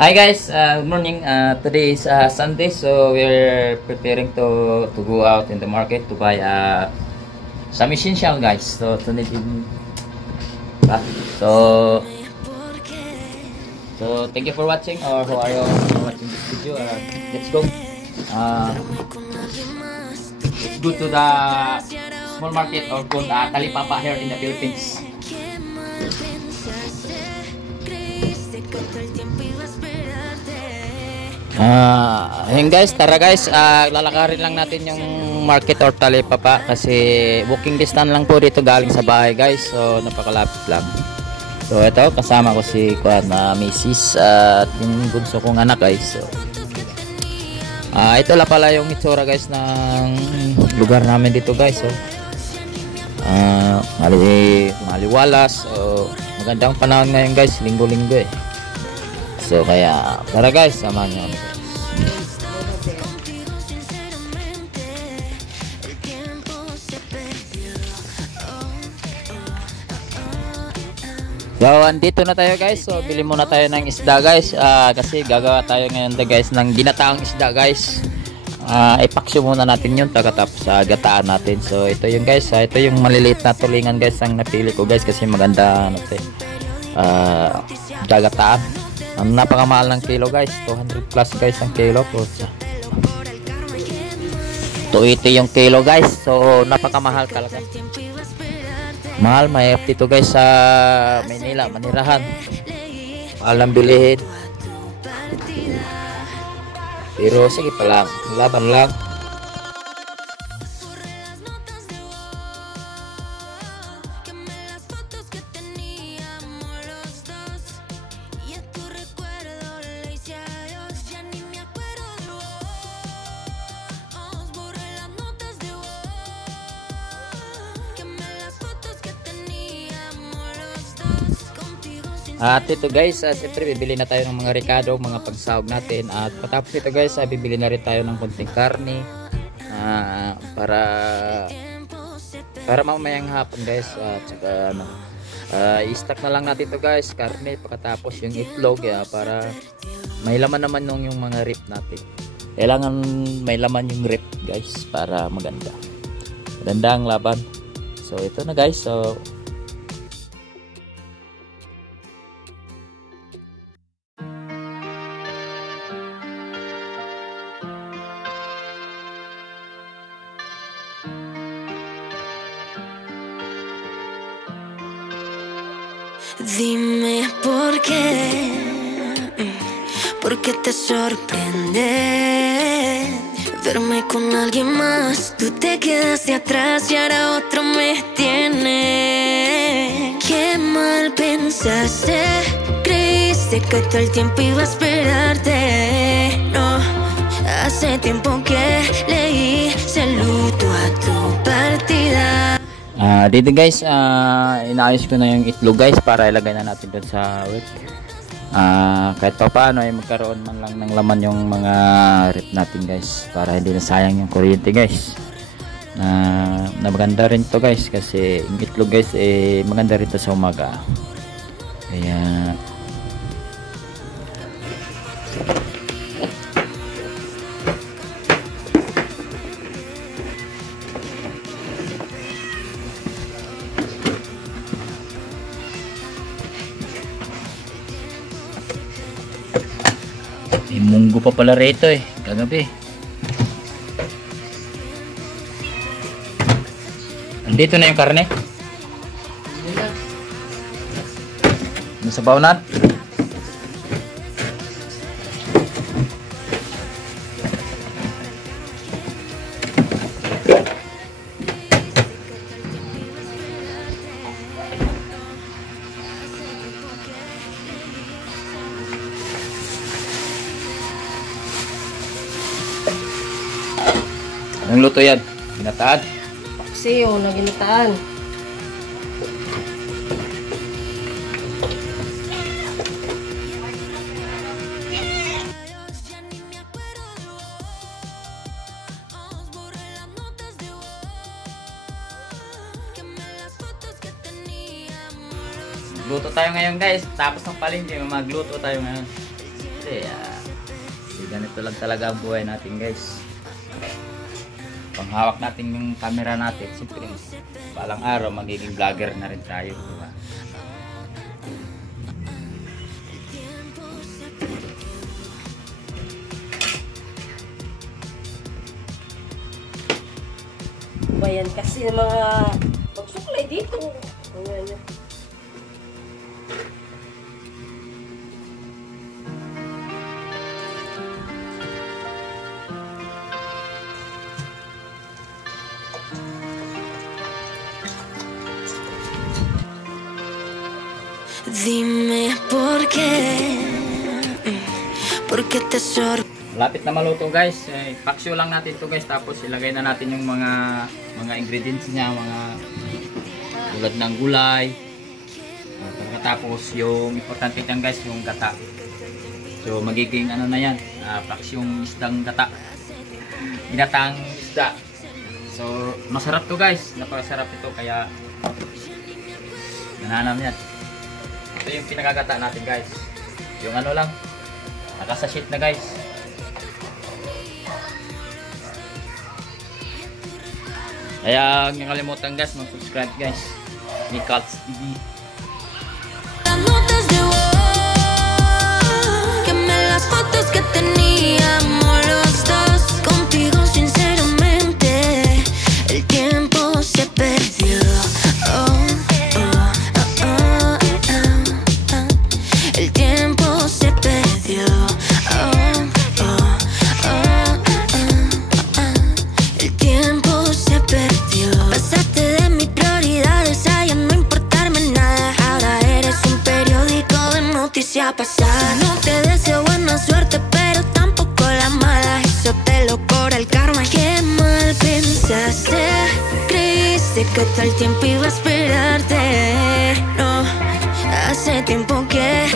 Hi guys, good morning. Today is Sunday, so we're preparing to go out in the market to buy some essential, guys. So to need ah, so thank you for watching, or who are you watching this video. Let's go. Let's go to the small market, or called Talipapa here in the Philippines. Ayun guys, tara guys, lalakarin lang natin yung market or Talipapa kasi walking distance lang po dito galing sa bahay guys, so napakalapit lang. So ito, kasama ko si Mrs. At yung bunso kong anak guys. So ito lang pala yung itsura guys ng lugar namin dito guys. So maliwalas, so magandang panahon ngayon guys, linggo-linggo eh. So kaya tara guys, samahan nyo. So andito na tayo guys, so bili muna tayo ng isda guys, kasi gagawa tayo ngayon guys ng ginataang isda guys. Ipaksyo muna natin yun pagkatapos sa gataan natin. So ito yung guys, ito yung maliliit na tulingan guys ang napili ko guys kasi maganda gagataan. Ang napakamahal ng kilo guys, 200 plus guys ang kilo po. 280 yung kilo guys, so napakamahal talaga. Mahal, mahirap dito guys sa Maynila, manirahan. Mahal ang bilihin. Pero sige pa lang, laban lang. At ito guys, siyempre bibili na tayo ng mga rekado, mga pagsahog natin. At patapos ito guys, bibili na rin tayo ng konting karne para mamayang hapon guys. At saka i-stack na lang natin ito guys, karne, pagkatapos yung itlog para may laman naman yung mga rip natin. Kailangan may laman yung rip guys para maganda ang laban. So ito na guys, so dime por qué te sorprende verme con alguien más. Tú te quedaste atrás y ahora otro me tiene. Qué mal pensaste, creíste que todo el tiempo iba a esperarte. No, hace tiempo que leí saludo a tu partida. Dito guys, inaayos ko na yung itlog guys para ilagay na natin doon sa rep. Kahit pa paano ay magkaroon man lang ng laman yung mga rep natin guys, para hindi na sayang yung kuryente guys. Na maganda rin to guys kasi yung itlog guys maganda rin to sa umaga. Kaya may munggo pa pala rito kagabi. Andito na yung karne. Nasa bawnan. Anong luto yan? Ginataan? Paksiyo na ginataan. Magluto tayo ngayon guys. Tapos ng palengke, magluto tayo ngayon. Kasi kasi ganito lang talaga ang buhay natin guys. Panghawak natin yung camera natin, siyempre balang araw magiging vlogger na rin tayo, diba? Bayan kasi ng mga pagsuklay dito. Ayan. Dime por qué te sorprende. Malapit na maluto guys. Paksyo lang natin to guys, tapos ilagay na natin yung mga ingredients niya, mga tulad ng gulay. Pagkatapos yung importante dyan guys, yung gata. So magiging ano na yan, paksyong isdang gata, ginataang isda. So masarap to guys, napakasarap ito, kaya nananam yan. Ito yung pinagagata natin guys, yung ano lang, nakasashit na guys. Kaya huwag niyo kalimutan guys, mag-subscribe guys, ni Cults TV. Notas de voz, quemé las fotos que teníamos los dos. Contigo sinceramente el tiempo se perdió. El tiempo se perdió. El tiempo se perdió. Pasaste de mis prioridades a ya no importarme nada. Ahora eres un periódico de noticia pasada. No te deseo buena suerte, pero tampoco la mala. Eso te lo cobra el karma. Qué mal pensaste, creíste que todo el tiempo iba a esperarte. No, hace tiempo que